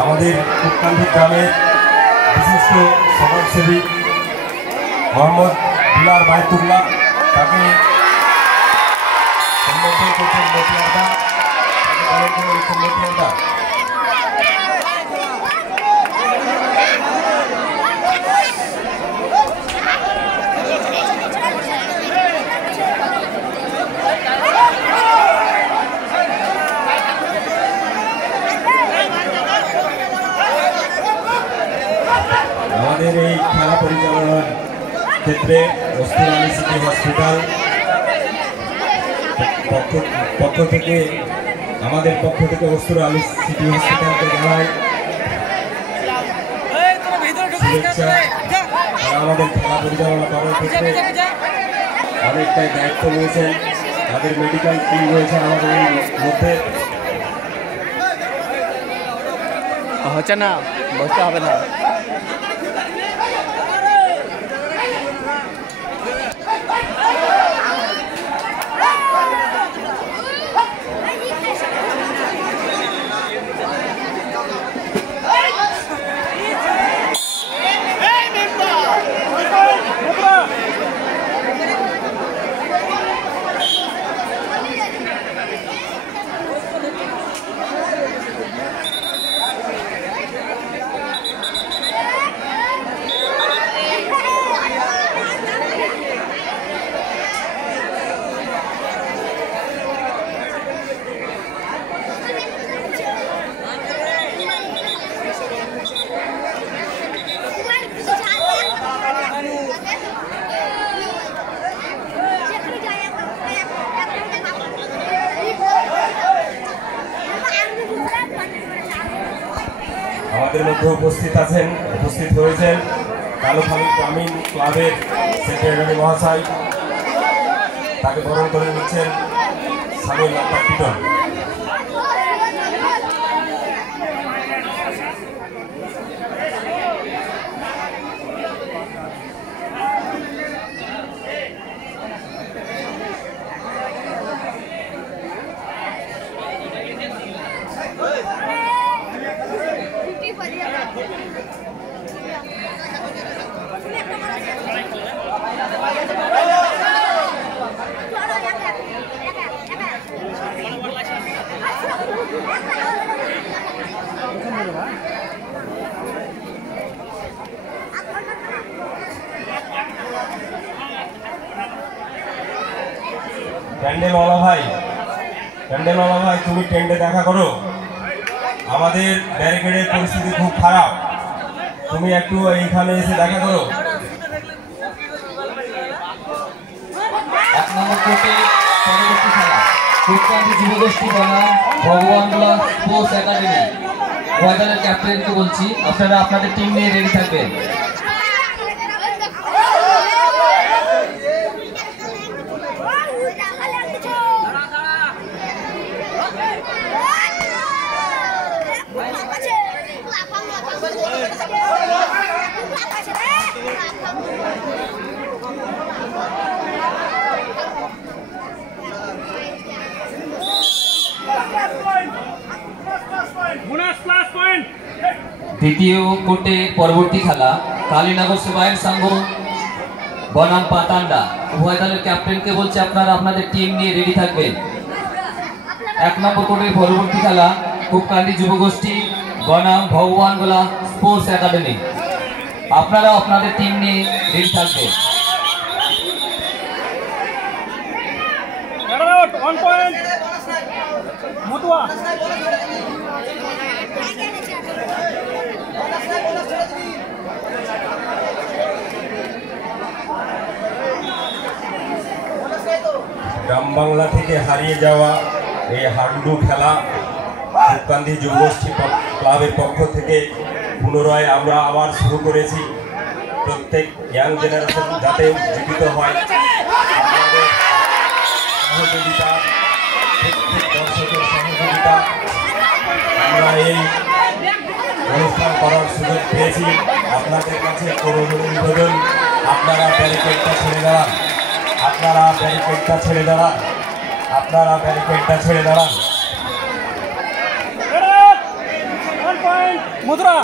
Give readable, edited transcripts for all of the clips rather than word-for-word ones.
আমাদের কুপকান্দি গ্রামের বিশিষ্ট সমাজসেবী মোহাম্মদ বিলাল বায়তুল্লাহ তাকে সম্বোধন করছেন মতিয়ারদা। আমাদের এই খেলা পরিচালনার ক্ষেত্রে ওসমান আলী সিটি হসপিটাল পক্ষ থেকে আমাদের পক্ষ থেকে ওসমান আলী সিটি হসপিটালকে জানাই শুভেচ্ছা। তারা আমাদের খেলা পরিচালনা করার ক্ষেত্রে অনেকটাই দায়িত্ব নিয়েছেন। তাদের মেডিকেল টিম রয়েছে আমাদের মধ্যে। হচ্ছে না, বসতে হবে না। আমাদের মধ্যে উপস্থিত হয়েছেন কালুখালী গ্রামীণ ক্লাবের সেক্রেটারি মহাশয়। তাকে বরণ করে নিচ্ছেন সামিল আক্তার টিটন। প্যান্ডেলওয়ালা ভাই তুমি টেন্টে দেখা করো। আমাদের ব্যারিকেডের পরিস্থিতি খুব খারাপ, তুমি একটু এইখানে এসে দেখা করো। 1 নম্বর কোর্টে পরবর্তী খেলা কুপকান্দি যুবগোষ্ঠী বনাম ভগবানগোলা স্পোর্টস একাডেমি। ময়দানের ক্যাপ্টেনকে বলছি, আপনারা আপনাদের টিম নিয়ে রেডি থাকবেন। দ্বিতীয় কোর্টে পরবর্তী খেলা কালীনগর সেবায়ন সংঘ বনাম পাতান্ডা। উভয় দলের ক্যাপ্টেনকে বলছে আপনারা আপনাদের টিম নিয়ে রেডি থাকবেন। 1 নম্বর কোর্টের পরবর্তী খেলা কুপকান্দি যুবগোষ্ঠী বনাম ভগবানগোলা স্পোর্টস একাডেমি। আপনারা আপনাদের টিম নিয়ে রেডি থাকবেন। গ্রাম বাংলা থেকে হারিয়ে যাওয়া এই হাডুডু খেলা কুপকান্দি যুবগোষ্ঠী ক্লাবের পক্ষ থেকে পুনরায় আমরা আবার শুরু করেছি। প্রত্যেক ইয়াং জেনারেশন যাতে জীবিত হয়, আপনাদের সহযোগিতা, প্রত্যেক দর্শকের সহযোগিতা, আমরা এই অনুষ্ঠান করার সুযোগ পেয়েছি। আপনাদের কাছে করুণ নিবেদন, আপনারা ব্যারিকেডটা ছেড়ে দাঁড়ান, আপনারা ব্যারিকেডটা ছেড়ে দাঁড়ান। মথুরা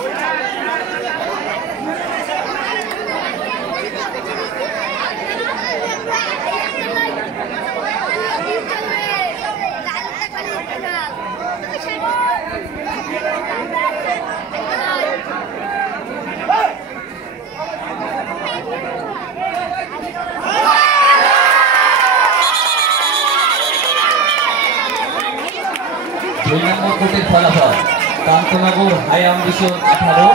দুই নম্বর কোর্টের ফলাফল কান্তনগর হাই অ্যাম্বিশন 18,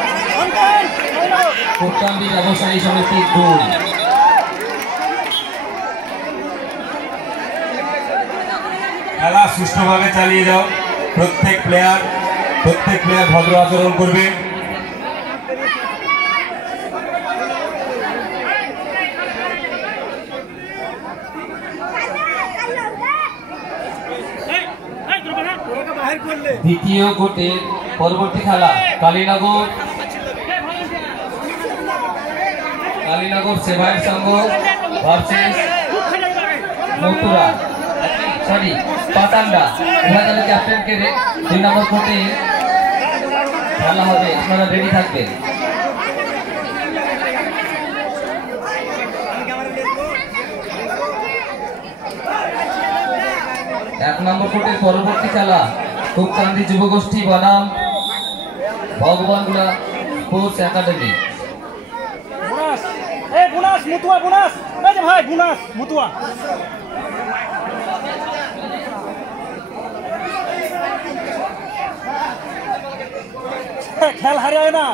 কোটকান্দি ব্যবসায়ী সমিতি 2। খেলা সুষ্ঠুভাবে চালিয়ে যাও। প্রত্যেক প্লেয়ার ভদ্র আচরণ করবে। দ্বিতীয় কোর্টের পরবর্তী খেলা কালীনগর সেবায়ত সংঘ ভার্সেস পাতান্ডা। উভয় দলের ক্যাপ্টেনকে 2 নম্বর কোর্টে খেলা হবে, আপনারা রেডি থাকবেন। এক নম্বর কোর্টের পরবর্তী খেলা কোটকান্দি যুবগোষ্ঠী বনাম ভগবানগুলা স্পোর্টস একাডেমি। বুনাস মুতুয়া বুনাস এই যে ভাই বুনাস মুতুয়া খেল হারিয়ে না।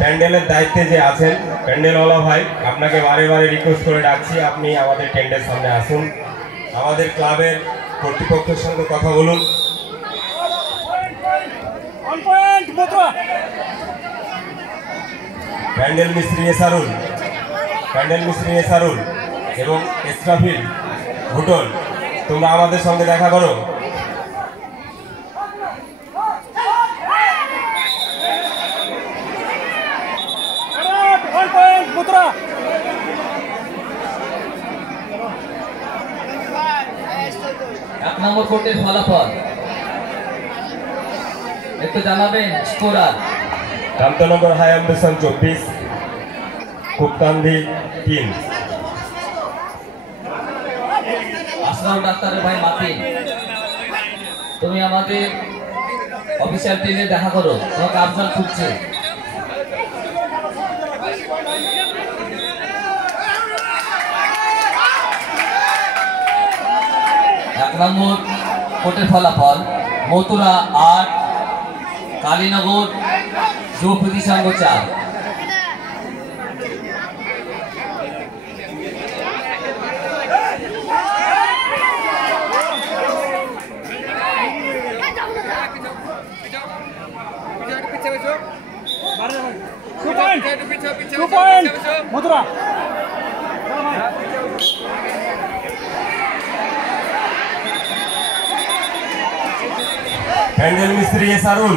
প্যান্ডেলের দায়িত্বে যে আছেন প্যান্ডেলওয়ালা ভাই, আপনাকে বারে বারে রিকোয়েস্ট করে ডাকছি, আপনি আমাদের টেন্টের সামনে আসুন, আমাদের ক্লাবের কর্তৃপক্ষের সঙ্গে কথা বলুন। প্যান্ডেল মিস্ত্রি এসারুল এবং ইসরাফিল ভুটন, তোমরা আমাদের সঙ্গে দেখা করো। এক নম্বর কোর্টের ফলাফল একটু জানাবেন। Scorer Kantanagar high ambition 24, Kotkandi 3। Ashraf ডাক্তারের ভাই মাতিন, তুমি আমাদের অফিসিয়াল টিমে দেখা করো, তোমাকে আফজাল খুঁজছে। এক নম্বর কোর্টের ফলাফল মথুরা 8, কালীনগর যুব প্রতিসংঘ 4। মথুরা প্যান্ডেল মিস্ত্রি এসারুল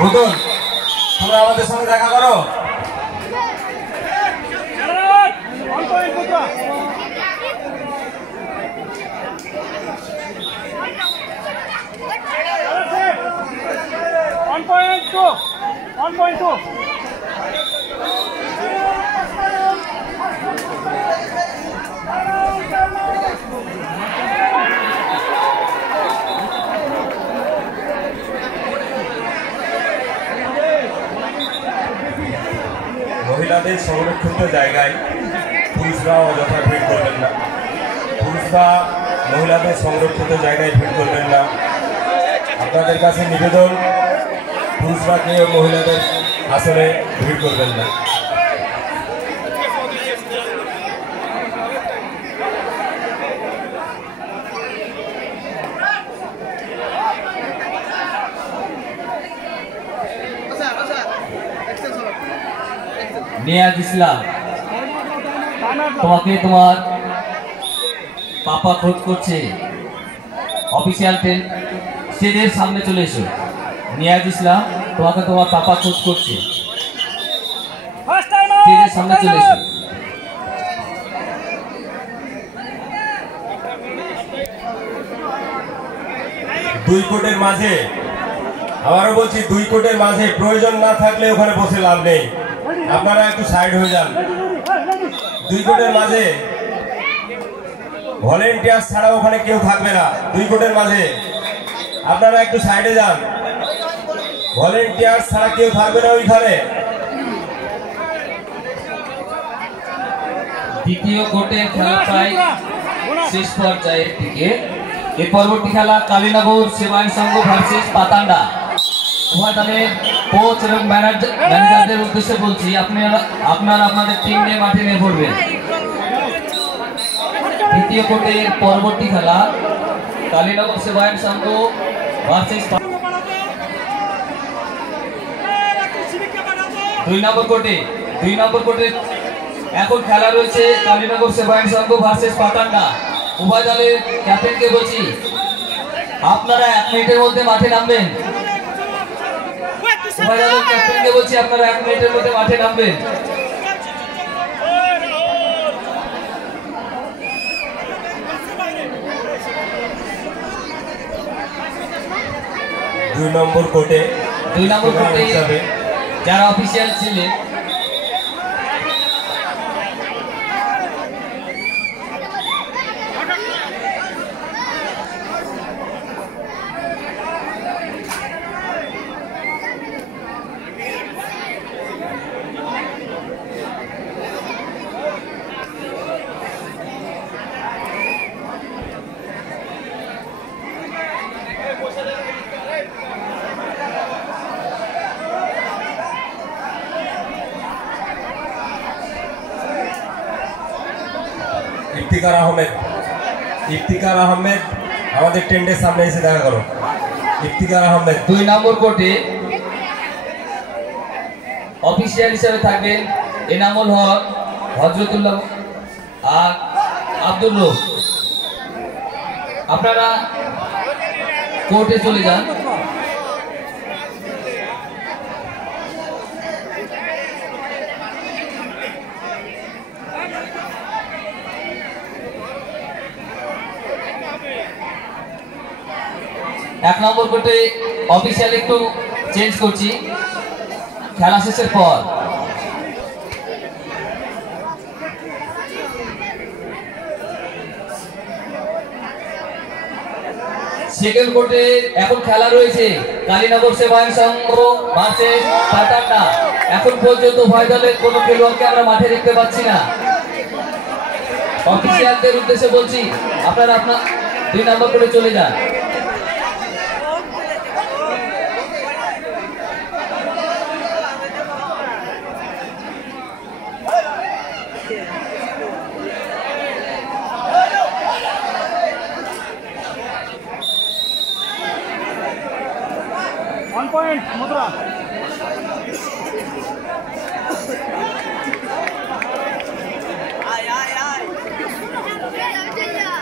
ভুটন, তোমরা আমাদের সঙ্গে দেখা করো। মহিলাদের সংরক্ষিত জায়গায় পুরুষরা অযথা ভিড় করবেন না। মহিলাদের সংরক্ষিত জায়গায় ভিড় করবেন না। আপনাদের কাছে নিবেদন, পুরুষরা কেউ মহিলাদের আসলে ভিড় করবেন না। নিয়াজ ইসলাম, তোমাকে তোমার পাপা খোঁজ করছে, অফিসিয়াল ট্রেন স্টেজের সামনে চলে এসো। নিয়াজ ইসলাম, তোমাকে তোমার পাপা খোঁজ করছে। ফার্স্ট টাইম স্টেজের সামনে চলে এসো। দুই কোটের মাঝে, আবারও বলছি, দুই কোটের মাঝে প্রয়োজন না থাকলে ওখানে বসে লাভ নেই, আপনারা একটু সাইড হয়ে যান। দুই কোটের মাঝে ভলেন্টিয়ার ছাড়া ওখানে কেউ থাকবে না। দুই কোটের মাঝে আপনারা একটু সাইডে যান, ভলেন্টিয়ার ছাড়া কেউ থাকবে না ওইখানে। দ্বিতীয় কোটের খেলা প্রায় শেষ পর্যায়ের দিকে। এর পরবর্তী খেলা কালীনগর সেবায়ন সংঘ ভার্সেস পাতান্ডা। উভয় দলের কোচ এবং ম্যানেজারদের উদ্দেশ্যে বলছি, আপনারা আপনাদের টিম নিয়ে মাঠে নেমে পড়বেন। দ্বিতীয় কোটের পরবর্তী খেলা কালীনগর সেবায়ন সংঘ ভার্সেস দুই নম্বর কোটে এখন খেলা রয়েছে কালীনগর সেবায়ন সংঘ ভার্সেস পাতান্ডা। উভয় দলের ক্যাপ্টেনকে বলছি, আপনারা 1 মিনিটের মধ্যে মাঠে নামবেন। উভয় দলের ক্যাপ্টেনকে বলছি, আপনারা 1 মিনিটের মধ্যে মাঠে নামবেন। দুই নম্বর কোটে হিসাবে যারা অফিসিয়াল ছিলেন ইফতিকার আহমেদ আমাদের টেন্টের সামনে এসে দেখা করো। ইফতিকার আহমেদ। 2 নম্বর কোর্টে অফিসিয়াল হিসেবে থাকবেন এনামুল হক, হযরতুল্লাহ আর আব্দুল রূপ। আপনারা কোর্টে চলে যান। এক নম্বর কোর্টে অফিসিয়াল একটু চেঞ্জ করছি খেলা শেষের পর। সেকেন্ড কোর্টে এখন খেলা রয়েছে কালীনগর সেবায়ন সংঘ ভার্সেস পাতান্ডা। এখন পর্যন্ত উভয় দলের কোনো খেলোয়াড়কে আমরা মাঠে দেখতে পাচ্ছি না। অফিসিয়ালদের উদ্দেশ্যে বলছি, আপনারা 2 নম্বর কোর্টে চলে যান। পয়েন্ট মুদ্রা।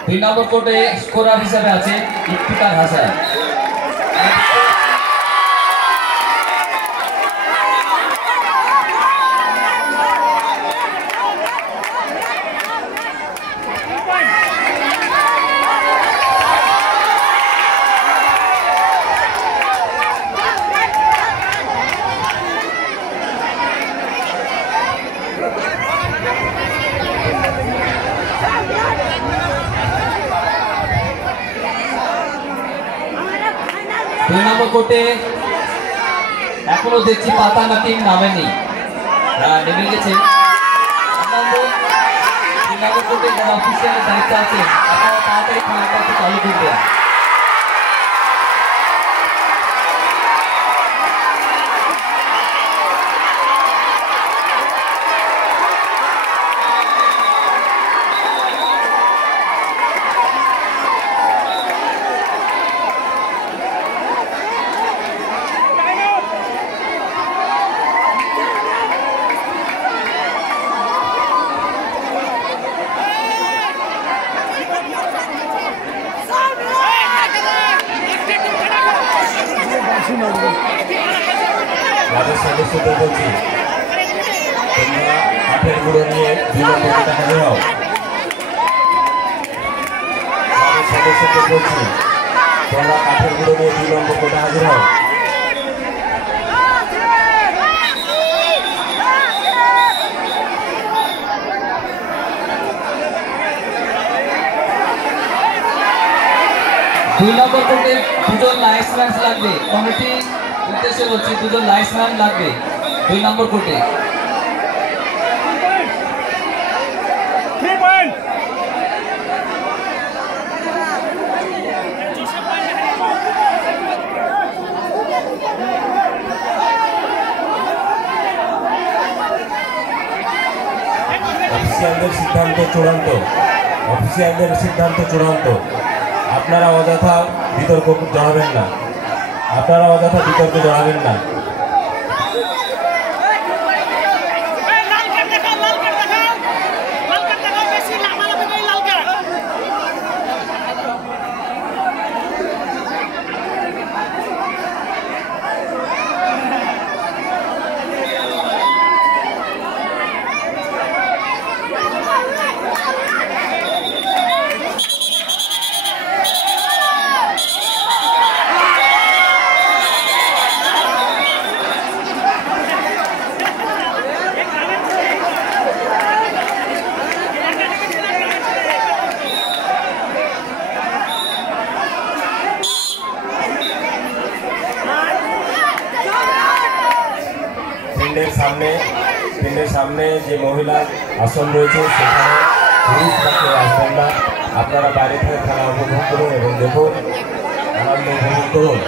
2 নম্বর কোর্টে স্কোরার হিসেবে আছে ইফতিকার হাসান। দুই নম্বর কোর্টে এখনো দেখছি পাতান্ডা টিম নামেনি, নেমে গেছে। 3 নম্বর কোর্টে যারা অফিসিয়াল দায়িত্ব আছে আপনারা তাড়াতাড়ি খেলাটা চালু করবেন। ক্লাবের সদস্যদের বলছি তোমরা কাঠের গুঁড়ো নিয়ে 2 নম্বর কোর্টে হাজির হও। ক্লাবের সদস্যদের বলছি তোমরা কাঠের গুঁড়ো নিয়ে 2 নম্বর কোর্টে হাজির হও। দুই নম্বর কোর্টে 2জন লাইন্সম্যান লাগবে। কমিটি উদ্দেশ্যে বলছি 2জন লাইন্সম্যান লাগবে 2 নম্বর কোর্টে। 3 পয়েন্ট। অফিসিয়ালদের সিদ্ধান্ত চূড়ান্ত। আপনারা অযথা বিতর্ক জড়াবেন না। লাল কার্ড দেখাও, লাল কার্ড দেখাও, বেশি লাফালাফি করে লাল কার্ড। ফিল্ডের সামনে যে মহিলা আসন রয়েছে সেখানে পুরুষ পাশে আসবেন না। আপনারা বাইরে থেকে খেলা উপভোগ করুন এবং দেখুন, আনন্দ উপভোগ করুন।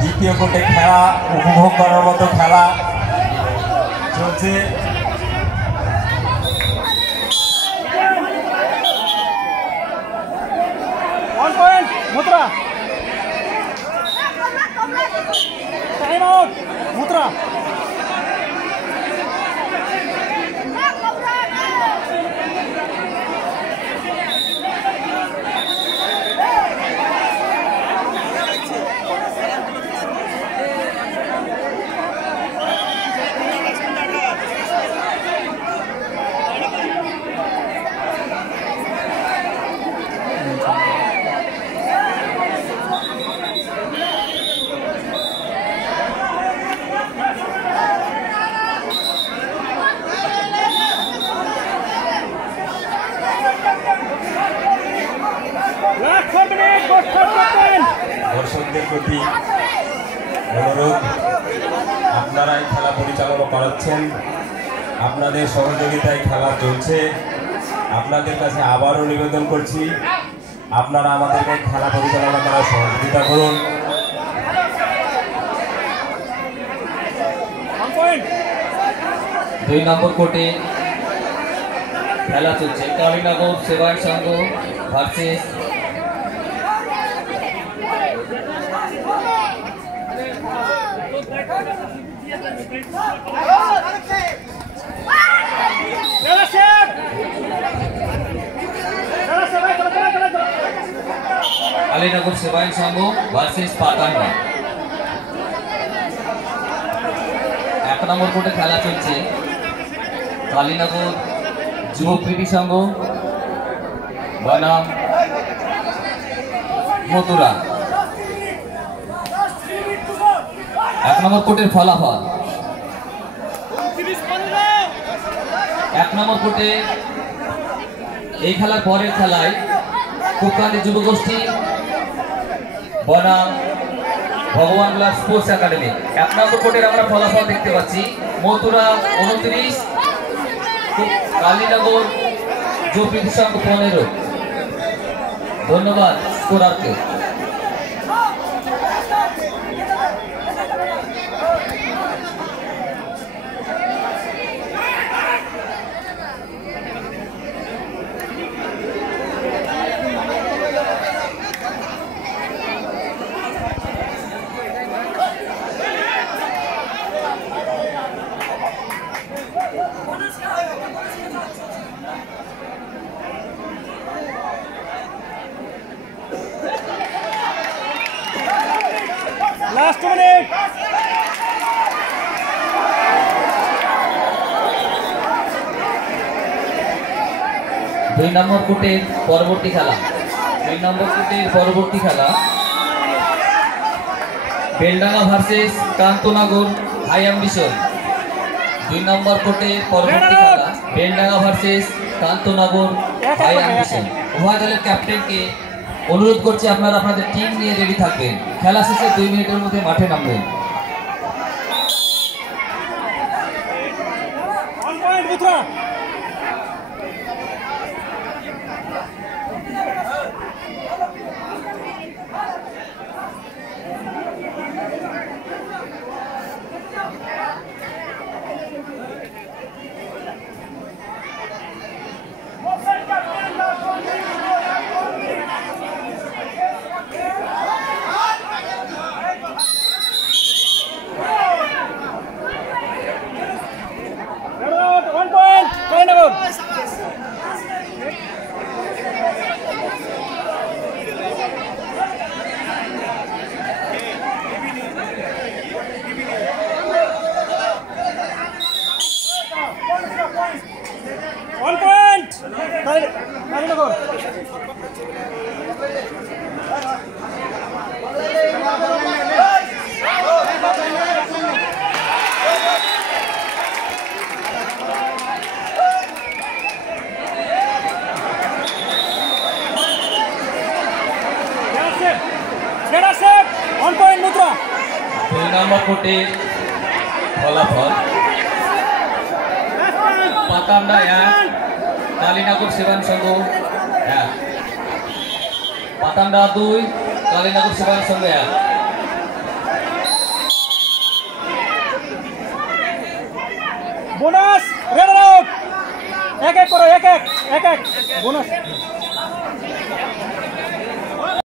দ্বিতীয় কোর্টে খেলা উপভোগ করার মতো খেলা চলছে। মুদ্রা দর্শকদের প্রতি অনুরোধ, আপনারাই খেলা পরিচালনা করাচ্ছেন, আপনাদের সহযোগিতায় খেলা চলছে। আপনাদের কাছে আবারও নিবেদন করছি, আপনারা আমাদেরকে খেলা পরিচালনা করার সহযোগিতা করুন। দুই নম্বর কোর্টে খেলা চলছে। কালীনগর সেবায়ত সংঘ ভার্সেস কালীনগর সেবায়ত সংঘ ভার্সেস পাতান্ডা। 1 নম্বর কোর্টে খেলা চলছে। কালীনগর যুব প্রীতি সংঘ বনাম মথুরা। 1 নম্বর কোর্টের ফলাফল, 1 নম্বর কোর্টে এই খেলার পরের খেলায় কুপকান্দি যুবগোষ্ঠী বনাম ভগবান লাল স্পোর্টস একাডেমি। 1 নম্বর কোর্টের আমরা ফলাফল দেখতে পাচ্ছি, মথুরা 29, কালীনগর জোপ্রীতি সংঘ 15। ধন্যবাদ স্কোরারকে। Last 2 minutes. দুই নম্বর কোর্টের পরবর্তী খেলা, Beldanga versus Kantanagar high ambition. 2 number কোর্টের পরবর্তী খেলা, Beldanga versus Kantanagar high ambition. উভয় দলের ক্যাপ্টেনকে অনুরোধ করছি আপনারা আপনাদের টিম নিয়ে রেডি থাকবেন। খেলা শেষে 2 মিনিটের মধ্যে মাঠে নামবেন। 1 point Mithra. দুই নম্বর কোর্টের ফলাফল, পাতান্ডা 1, কালীনগর সেবান সংঘ 1। পাতান্ডা 2, কালীনগর সেবান সংঘ 1। বোনাস রেড আউট, এক এক করো, এক এক বোনাস।